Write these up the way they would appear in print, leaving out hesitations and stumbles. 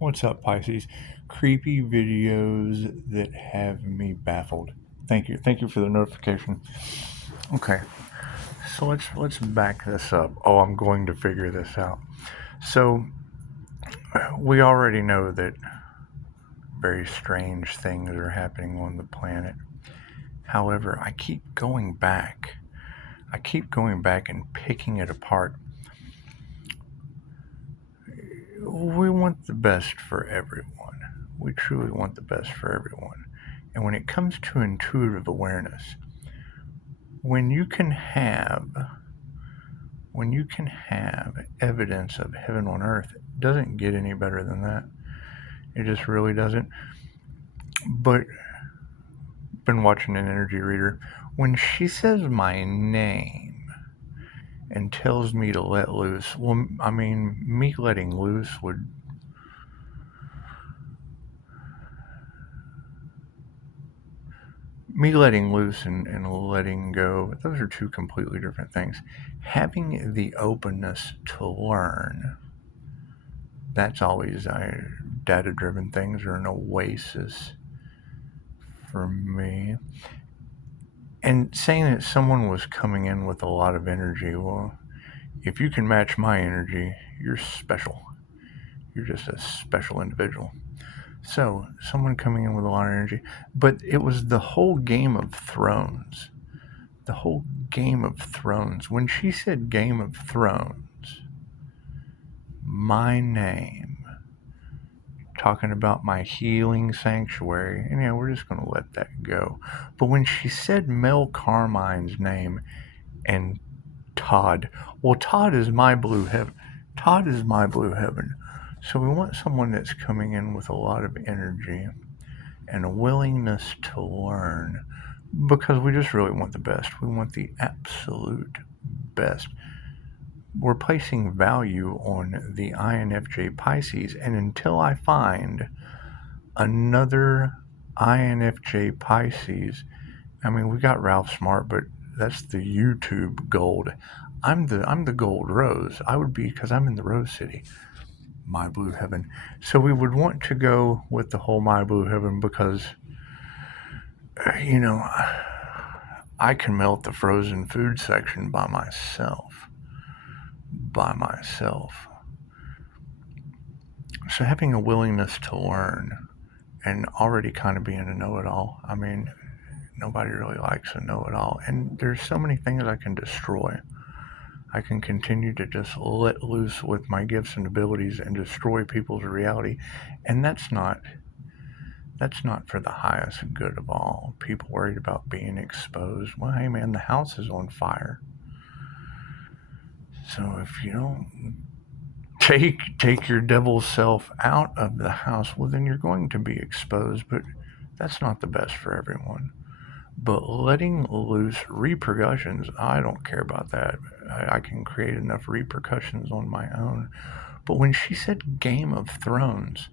What's up, Pisces? Creepy videos that have me baffled. Thank you. Thank you for the notification. Okay, so let's back this up. Oh, I'm going to figure this out. So we already know that very strange things are happening on the planet. However, I keep going back. I keep going back and picking it apart. We want the best for everyone. We truly want the best for everyone. And when it comes to intuitive awareness, when you can have evidence of heaven on earth, it doesn't get any better than that. It just really doesn't. But been watching an energy reader. When she says my name and tells me to let loose, well, I mean, me letting loose would me letting loose and letting go, those are two completely different things. Having the openness to learn, that's always data driven things are an oasis for me. And saying that someone was coming in with a lot of energy, well, if you can match my energy, you're special. You're just a special individual. So, someone coming in with a lot of energy, but it was the whole Game of Thrones. The whole Game of Thrones. When she said Game of Thrones, my name, talking about my healing sanctuary, and yeah, we're just going to let that go. But when she said Mel Carmine's name and Todd, well, Todd is my blue heaven. Todd is my blue heaven. So we want someone that's coming in with a lot of energy and a willingness to learn, because we just really want the best. We want the absolute best. We're placing value on the INFJ Pisces, and until I find another INFJ Pisces, I mean, we got Ralph Smart, but that's the YouTube gold. I'm the gold rose. I would be, because I'm in the Rose City, my blue heaven. So we would want to go with the whole my blue heaven because, you know, I can melt the frozen food section by myself. So having a willingness to learn and already kind of being a know-it-all. I mean, nobody really likes a know-it-all. And there's so many things I can destroy. I can continue to just let loose with my gifts and abilities and destroy people's reality. And that's not for the highest good of all. People worried about being exposed. Well, hey man, the house is on fire. So if you don't take your devil self out of the house, well then you're going to be exposed. But that's not the best for everyone. But letting loose repercussions, I don't care about that. I can create enough repercussions on my own. But when she said Game of Thrones,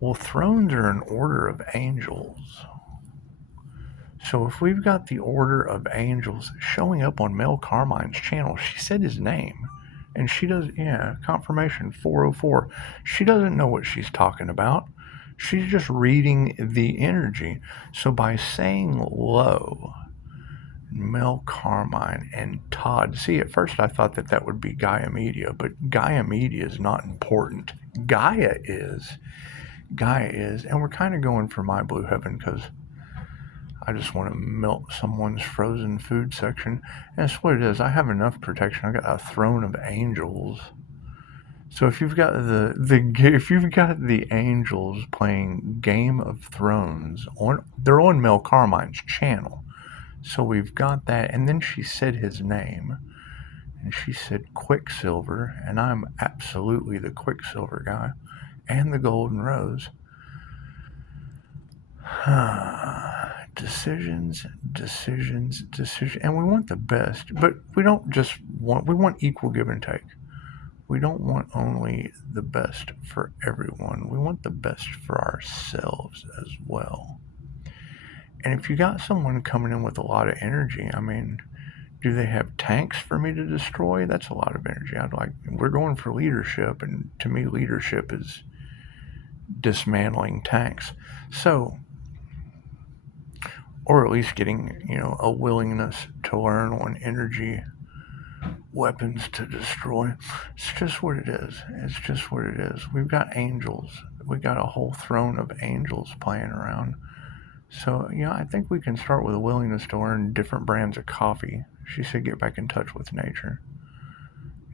well, thrones are an order of angels. So if we've got the order of angels showing up on Mel Carmine's channel, she said his name. And she does, yeah, confirmation 404. She doesn't know what she's talking about. She's just reading the energy. So by saying Lowe, Mel Carmine, and Todd. See, at first I thought that would be Gaia Media, but Gaia Media is not important. Gaia is. And we're kind of going for my blue heaven because I just want to melt someone's frozen food section. And that's what it is. I have enough protection. I got a throne of angels. So if you've got if you've got the angels playing Game of Thrones they're on Mel Carmine's channel. So we've got that, and then she said his name, and she said Quicksilver, and I'm absolutely the Quicksilver guy, and the Golden Rose. Decisions, and we want the best, but we don't just we want equal give and take. We don't want only the best for everyone. We want the best for ourselves as well. And if you got someone coming in with a lot of energy, I mean, do they have tanks for me to destroy? That's a lot of energy. We're going for leadership, and to me, leadership is dismantling tanks. So, or at least getting, a willingness to learn on energy weapons to destroy. It's just what it is. It's just what it is. We've got angels. We got a whole throne of angels playing around. So, I think we can start with a willingness to learn different brands of coffee. She said get back in touch with nature.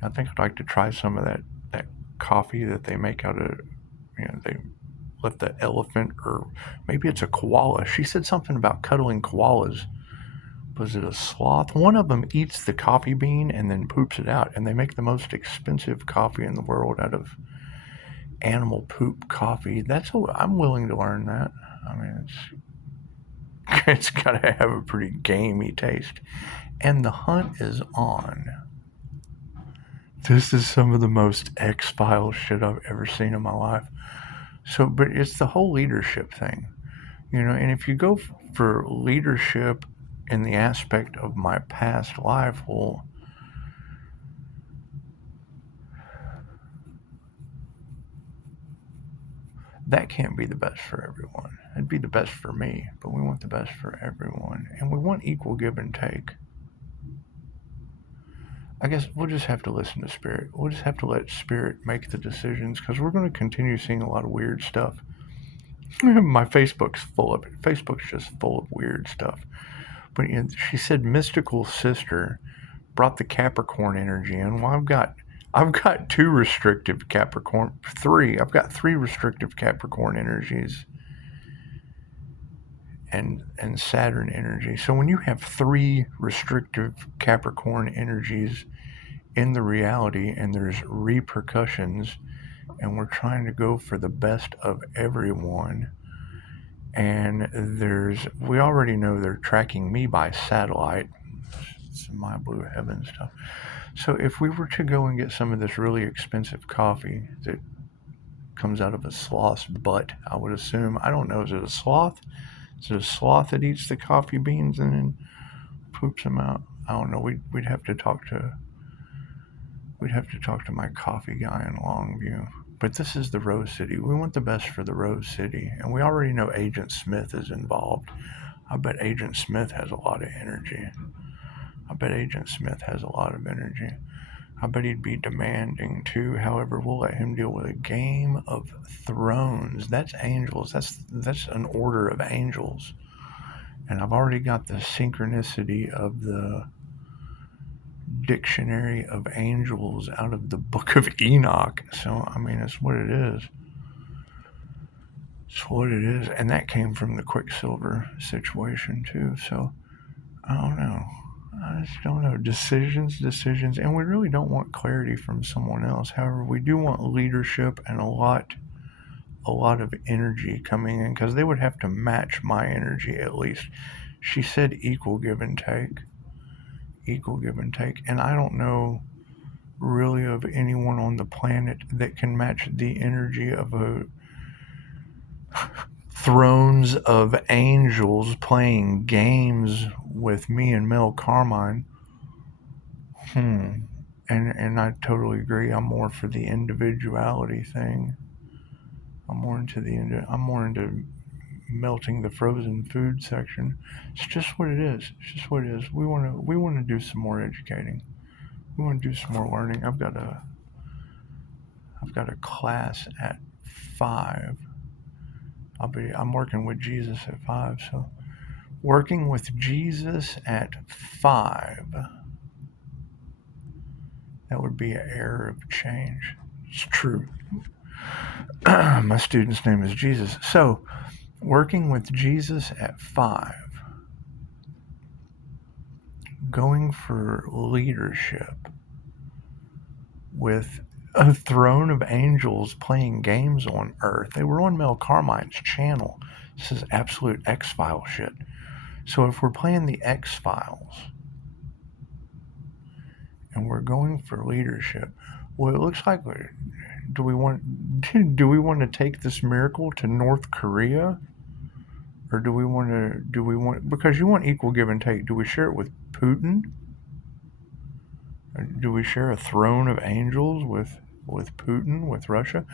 I think I'd like to try some of that coffee that they make out of, they let the elephant, or maybe it's a koala. She said something about cuddling koalas. Was it a sloth? One of them eats the coffee bean and then poops it out, and they make the most expensive coffee in the world out of animal poop coffee. I'm willing to learn that. I mean, it's got to have a pretty gamey taste. And the hunt is on. This is some of the most X-Files shit I've ever seen in my life. So, but it's the whole leadership thing, and if you go for leadership in the aspect of my past life, well, that can't be the best for everyone. It'd be the best for me, but we want the best for everyone, and we want equal give and take. I guess we'll just have to listen to Spirit. We'll just have to let Spirit make the decisions, because we're going to continue seeing a lot of weird stuff. My Facebook's full of it. Facebook's just full of weird stuff. But she said mystical sister brought the Capricorn energy in. Well, I've got two restrictive Capricorn, three. I've got three restrictive Capricorn energies and Saturn energy. So when you have three restrictive Capricorn energies in the reality, and there's repercussions, and we're trying to go for the best of everyone, and we already know they're tracking me by satellite. It's my blue heaven stuff. So if we were to go and get some of this really expensive coffee that comes out of a sloth's butt, I would assume. I don't know. Is it a sloth? Is it a sloth that eats the coffee beans and then poops them out? I don't know. We'd have to talk to my coffee guy in Longview. But this is the Rose City. We want the best for the Rose City, and we already know Agent Smith is involved. I bet Agent Smith has a lot of energy. I bet he'd be demanding too. However, we'll let him deal with a Game of Thrones. That's angels. That's an order of angels. And I've already got the synchronicity of the Dictionary of Angels out of the Book of Enoch. So, I mean, it's what it is. It's what it is. And that came from the Quicksilver situation too. So, I don't know. I just don't know. Decisions, and we really don't want clarity from someone else. However, we do want leadership and a lot of energy coming in, because they would have to match my energy at least. She said equal give and take. And I don't know really of anyone on the planet that can match the energy of a thrones of angels playing games with me and Mel Carmine. And I totally agree. I'm more for the individuality thing. I'm more into melting the frozen food section. It's just what it is. We want to do some more educating. We want to do some more learning. I've got a class at 5. I'm working with Jesus at 5, so working with Jesus at 5. That would be an era of change. It's true. My student's name is Jesus. So, working with Jesus at 5. Going for leadership with a throne of angels playing games on Earth. They were on Mel Carmine's channel. This is absolute X-File shit. So if we're playing the X-Files and we're going for leadership, well, it looks like do we want to take this miracle to North Korea, or do we want because you want equal give and take? Do we share it with Putin? Or do we share a throne of angels with with Putin, with Russia?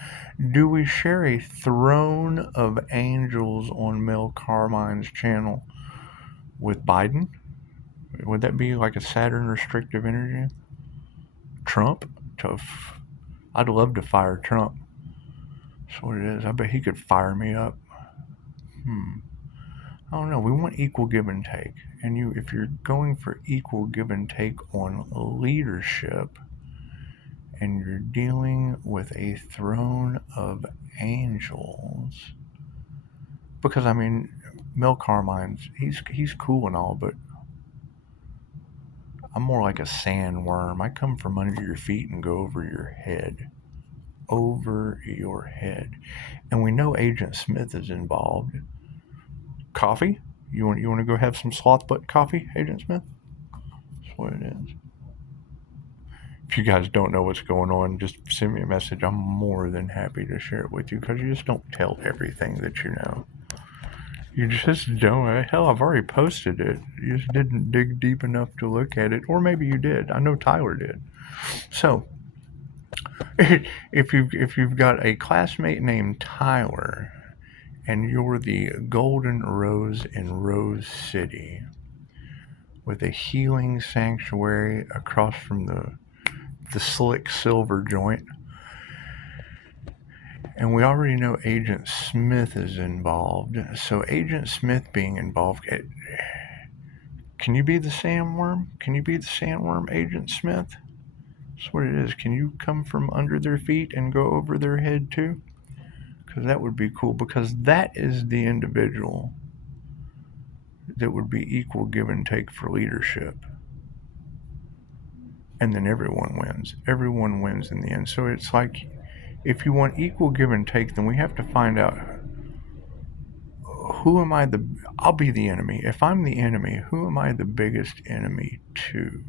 Do we share a throne of angels on Mel Carmine's channel with Biden? Would that be like a Saturn restrictive energy? Trump? Tough. I'd love to fire Trump. That's what it is. I bet he could fire me up. I don't know. We want equal give and take. And if you're going for equal give and take on leadership, and you're dealing with a throne of angels, because I mean, Mel Carmine's he's cool and all, but I'm more like a sandworm. I come from under your feet and go over your head. Over your head. And we know Agent Smith is involved. Coffee? You want to go have some sloth butt coffee, Agent Smith? That's what it is. If you guys don't know what's going on, just send me a message. I'm more than happy to share it with you, because you just don't tell everything that you know. You just don't. Hell, I've already posted it. You just didn't dig deep enough to look at it. Or maybe you did. I know Tyler did. So, if you've got a classmate named Tyler, and you're the Golden Rose in Rose City, with a healing sanctuary across from the slick silver joint, and we already know Agent Smith is involved. So Agent Smith being involved, can you be the sandworm? Can you be the sandworm, Agent Smith? That's what it is. Can you come from under their feet and go over their head too? Because that would be cool, because that is the individual that would be equal give and take for leadership. And then everyone wins. Everyone wins in the end. So it's like, if you want equal give and take, then we have to find out, who am I I'll be the enemy. If I'm the enemy, who am I the biggest enemy to?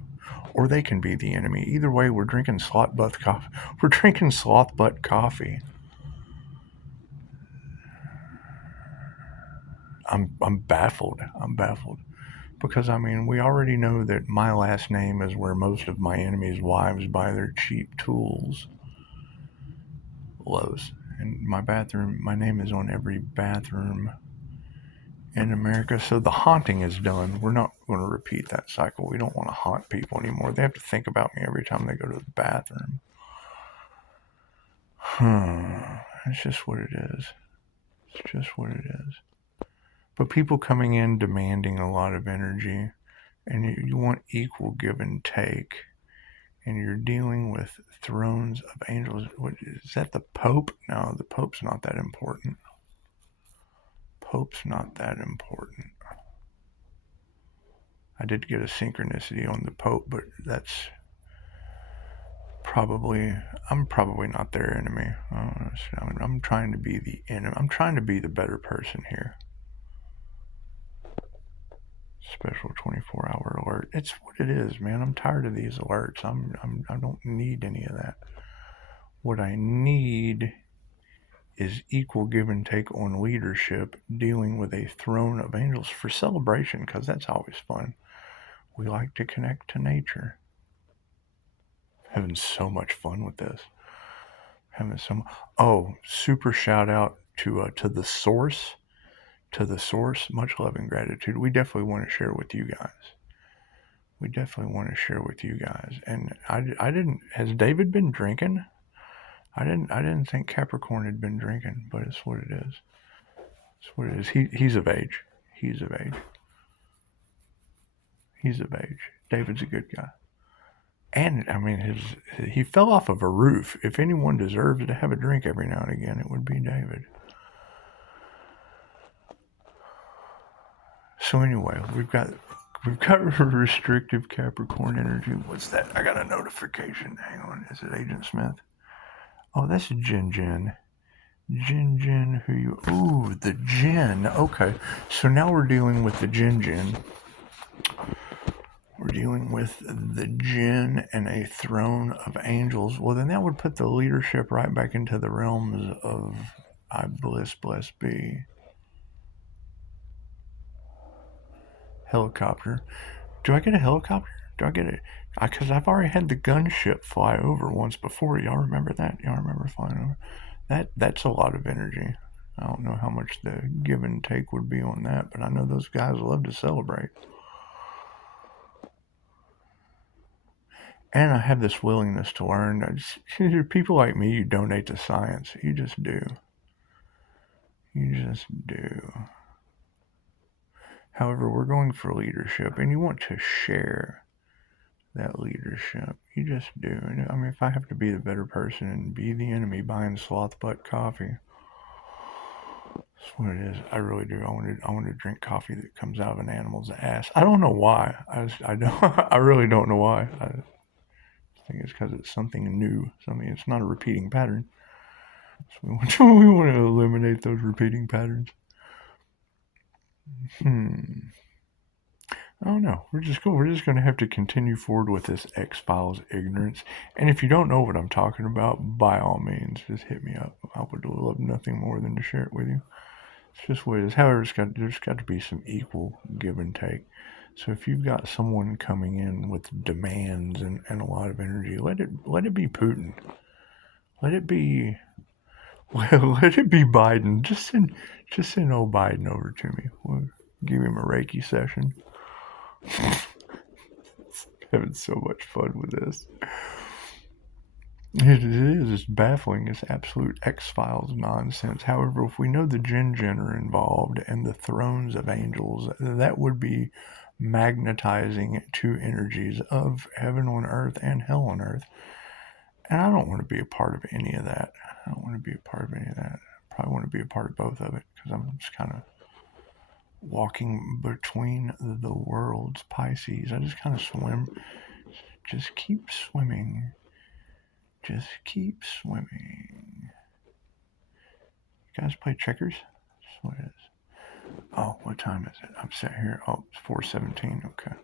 Or they can be the enemy. Either way, we're drinking sloth butt coffee. We're drinking sloth butt coffee. I'm baffled. I'm baffled. Because, I mean, we already know that my last name is where most of my enemies' wives buy their cheap tools. Lowe's. And my name is on every bathroom in America. So the haunting is done. We're not going to repeat that cycle. We don't want to haunt people anymore. They have to think about me every time they go to the bathroom. It's just what it is. It's just what it is. But people coming in demanding a lot of energy, and you want equal give and take, and you're dealing with thrones of angels. What is that, the Pope? No, the Pope's not that important. Pope's not that important. I did get a synchronicity on the Pope, but that's I'm probably not their enemy. I'm trying to be the enemy. I'm trying to be the better person here. Special 24-hour alert. It's what it is, man. I'm tired of these alerts. I don't need any of that. What I need is equal give and take on leadership, dealing with a throne of angels for celebration, because that's always fun. We like to connect to nature. Having so much fun with this. Super shout out to the source. To the source, much love and gratitude. We definitely want to share with you guys. And I didn't. Has David been drinking? I didn't think Capricorn had been drinking, but it's what it is. It's what it is. He's of age. He's of age. David's a good guy. And I mean, he fell off of a roof. If anyone deserves to have a drink every now and again, it would be David. So anyway, we've got restrictive Capricorn energy. What's that? I got a notification. Hang on. Is it Agent Smith? Oh, that's Jinn. Jinn, ooh, the Jinn. Okay. So now we're dealing with the Jinn. We're dealing with the Jinn and a throne of angels. Well, then that would put the leadership right back into the realms of I blessed be. Helicopter. Do I get a helicopter? Because I've already had the gunship fly over once before. Y'all remember that? Y'all remember flying over? That's a lot of energy. I don't know how much the give and take would be on that, but I know those guys love to celebrate. And I have this willingness to learn. People like me, you donate to science. You just do. You just do. However, we're going for leadership, and you want to share that leadership. You just do. And I mean, if I have to be the better person and be the enemy buying sloth butt coffee, that's what it is. I really do. I want to drink coffee that comes out of an animal's ass. I don't know why. I don't. I really don't know why. I think it's because it's something new. Something. It's not a repeating pattern. So we want to eliminate those repeating patterns. I don't know. We're just going to have to continue forward with this X-Files ignorance. And if you don't know what I'm talking about, by all means, just hit me up. I would love nothing more than to share it with you. It's just what it is. However, there's got to be some equal give and take. So if you've got someone coming in with demands and a lot of energy, let it be Putin. Let it be let it be Biden. Just send old Biden over to me. We'll give him a Reiki session. Having so much fun with this. It is. It's baffling. It's absolute X-Files nonsense. However, if we know the Jinn are involved and the thrones of angels, that would be magnetizing two energies of heaven on earth and hell on earth. And I don't want to be a part of any of that. I don't want to be a part of any of that. I probably want to be a part of both of it because I'm just kind of walking between the worlds. Pisces. I just kind of swim. Just keep swimming. Just keep swimming. You guys play checkers? That's what it is. Oh, what time is it? I'm sitting here. Oh, it's 4:17. Okay.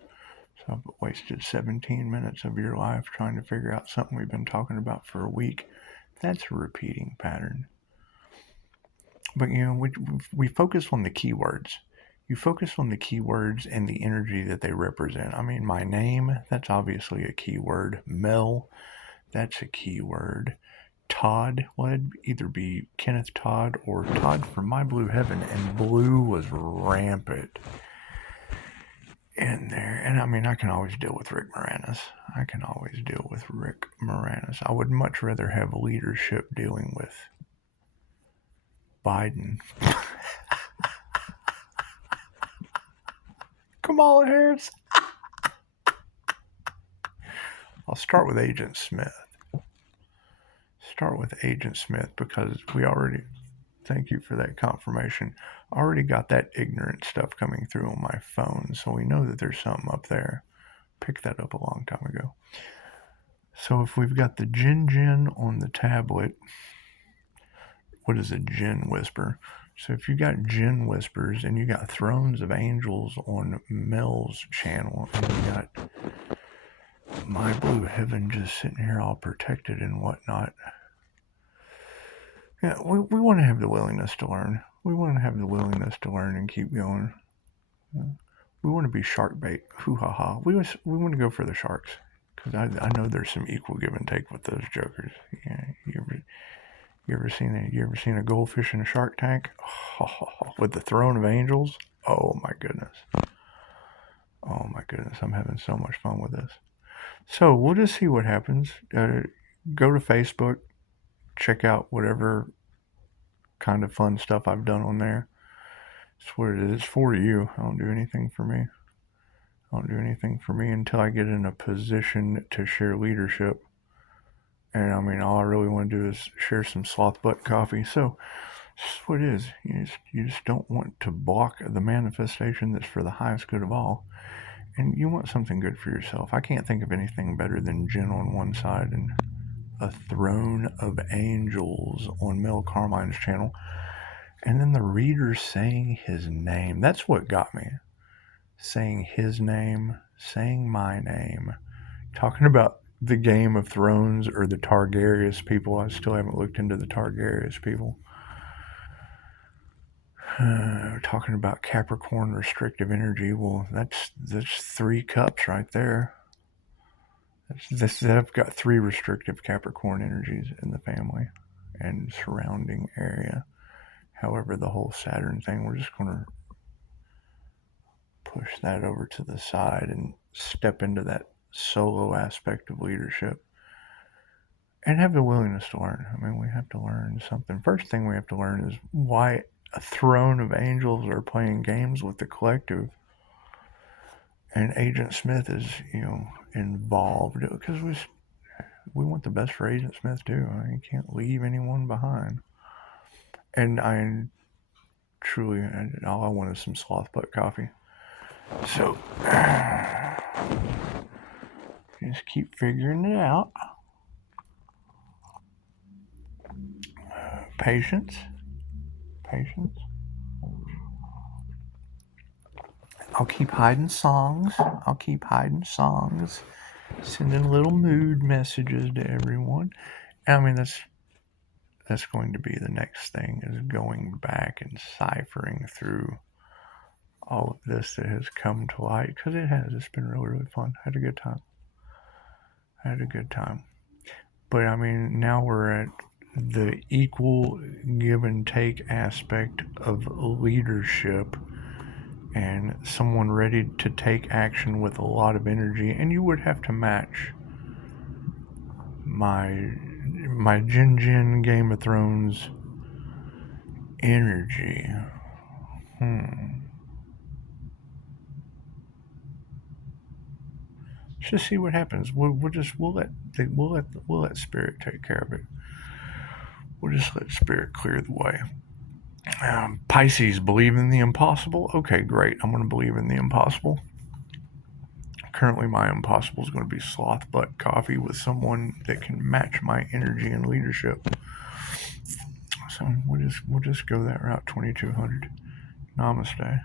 So I've wasted 17 minutes of your life trying to figure out something we've been talking about for a week. That's a repeating pattern. But we focus on the keywords. You focus on the keywords and the energy that they represent. I mean, my name, that's obviously a keyword. Mel, that's a keyword. Todd, well, it'd either be Kenneth Todd or Todd from My Blue Heaven, and blue was rampant in there. And I mean, I can always deal with Rick Moranis. I would much rather have leadership dealing with Biden. Kamala Harris. I'll start with Agent Smith. Because we already, thank you for that confirmation. I already got that ignorant stuff coming through on my phone, so we know that there's something up there. Picked that up a long time ago. So if we've got the Jinn on the tablet, what is a Jinn whisper? So if you got Jinn whispers and you got thrones of angels on Mel's channel, and you got My Blue Heaven just sitting here all protected and whatnot. Yeah, we want to have the willingness to learn. We want to have the willingness to learn and keep going. We want to be shark bait. Hoo ha ha. We want to go for the sharks because I know there's some equal give and take with those jokers. Yeah, you ever seen a goldfish in a shark tank? Oh, with the throne of angels? Oh my goodness. I'm having so much fun with this. So we'll just see what happens. Go to Facebook, check out whatever kind of fun stuff I've done on there. It's what it is. It's for you. I don't do anything for me. Until I get in a position to share leadership. And I mean, all I really want to do is share some sloth butt coffee. So that's what it is. You just don't want to block the manifestation that's for the highest good of all. And you want something good for yourself. I can't think of anything better than Jinn on one side and a throne of angels on Mel Carmine's channel. And then the reader saying his name. That's what got me. Saying his name, saying my name, talking about the Game of Thrones or the Targaryens people. I still haven't looked into the Targaryens people. Talking about Capricorn restrictive energy. Well, that's 3 cups right there. I've got 3 restrictive Capricorn energies in the family and surrounding area. However, the whole Saturn thing, we're just going to push that over to the side and step into that solo aspect of leadership and have the willingness to learn. I mean, we have to learn something. First thing we have to learn is why a throne of angels are playing games with the collective, and Agent Smith is, involved, because we want the best for Agent Smith too. I mean, you can't leave anyone behind. And truly, all I want is some sloth butt coffee. So just keep figuring it out. Patience. I'll keep hiding songs. Sending little mood messages to everyone. I mean, that's going to be the next thing, is going back and ciphering through all of this that has come to light, because it has. It's been really, really fun. I had a good time. But I mean, now we're at the equal give and take aspect of leadership, and someone ready to take action with a lot of energy, and you would have to match my Jinn Game of Thrones energy. Let's just see what happens. We'll let spirit take care of it. We'll just let spirit clear the way. Pisces, believe in the impossible. Okay, great. I'm going to believe in the impossible. Currently, my impossible is going to be sloth butt coffee with someone that can match my energy and leadership. So we'll just go that route. 2200. Namaste.